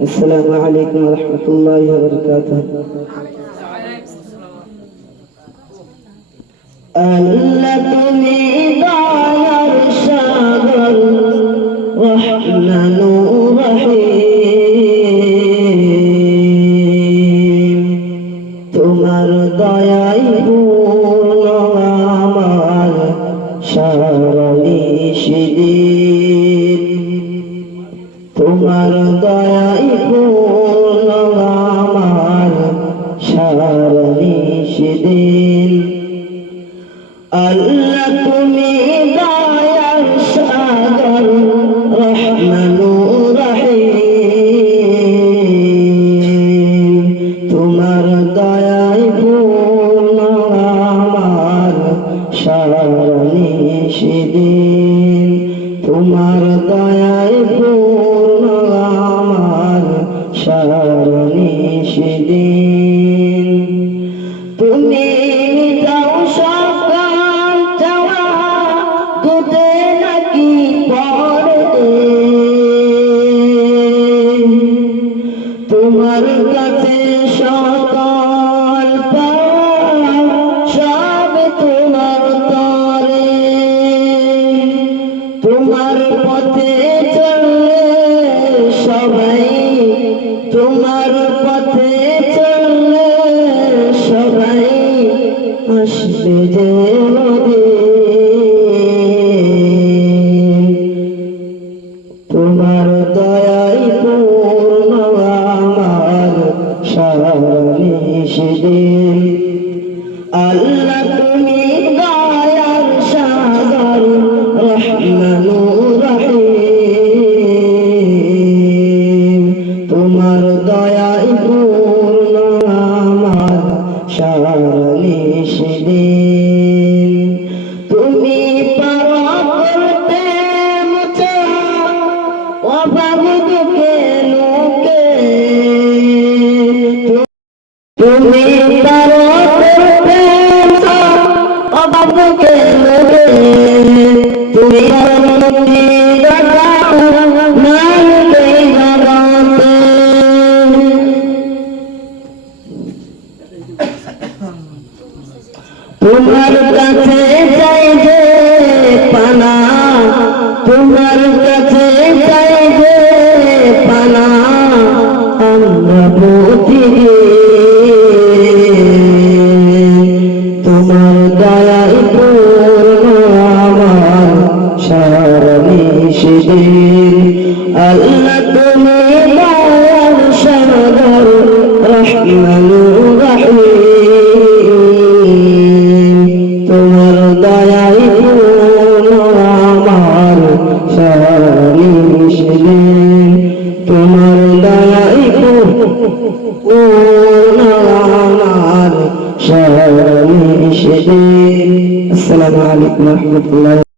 السلام عليكم ورحمة الله وبركاته. আল্লাহ তুমি দয়ার সাগর রহমানুর রহিম, তোমার দয়াই পূর্ণ আমার সারা নিশিদিন, তোমার দয়াই পূর্ণ আমার সারা নিশিদিন। আল্লাহ তুমি দয়ার সাগর রহমানুর রহিম, তোমার দয়াই পূর্ণ আমার সারা নিশিদিন, তোমার দয়াই পূর্ণ আমার সারা নিশিদিন। তুমি দাও সকাল চাওয়া দুধে নাকি পড়ে, তোমার কাছে সকল পাওয়া সব তোমার তরে, তোমার পথে চললে সবাই, তোমার পথে চললে সবাই আসবে যে তোমার দয়াই পূর্ণ আমার সারা নিশিদিন। আল্লাহ তুমি দয়ার সাগর রহমানুর রহিম, তোমার দয়াই পূর্ণ আমার সারা নিশিদিন। তুমি পারো করতে মুছা অভাব দুঃখে লোকে, তুমি পারো করতে মুছা অভাব দুঃখে লোকে, তুমি মুক্তি দাতা মালিকে জগতে। তোমার কাছে চাই যে পানা, তোমার কাছে চাই যে পানা আমরা প্রতিদিন, তোমার দয়াই পূর্ণ আমার সারা নিশিদিন। আল্লাহ তুমি দয়ার সাগর রহমানুর রহিম, তোমার দয়াই পূর্ণ আমার সারা নিশিদিন, তোমার দয়াই পূর্ণ আমার সারা নিশিদিন। আসসালামু আলাইকুম ওয়া রাহমাতুল্লাহ।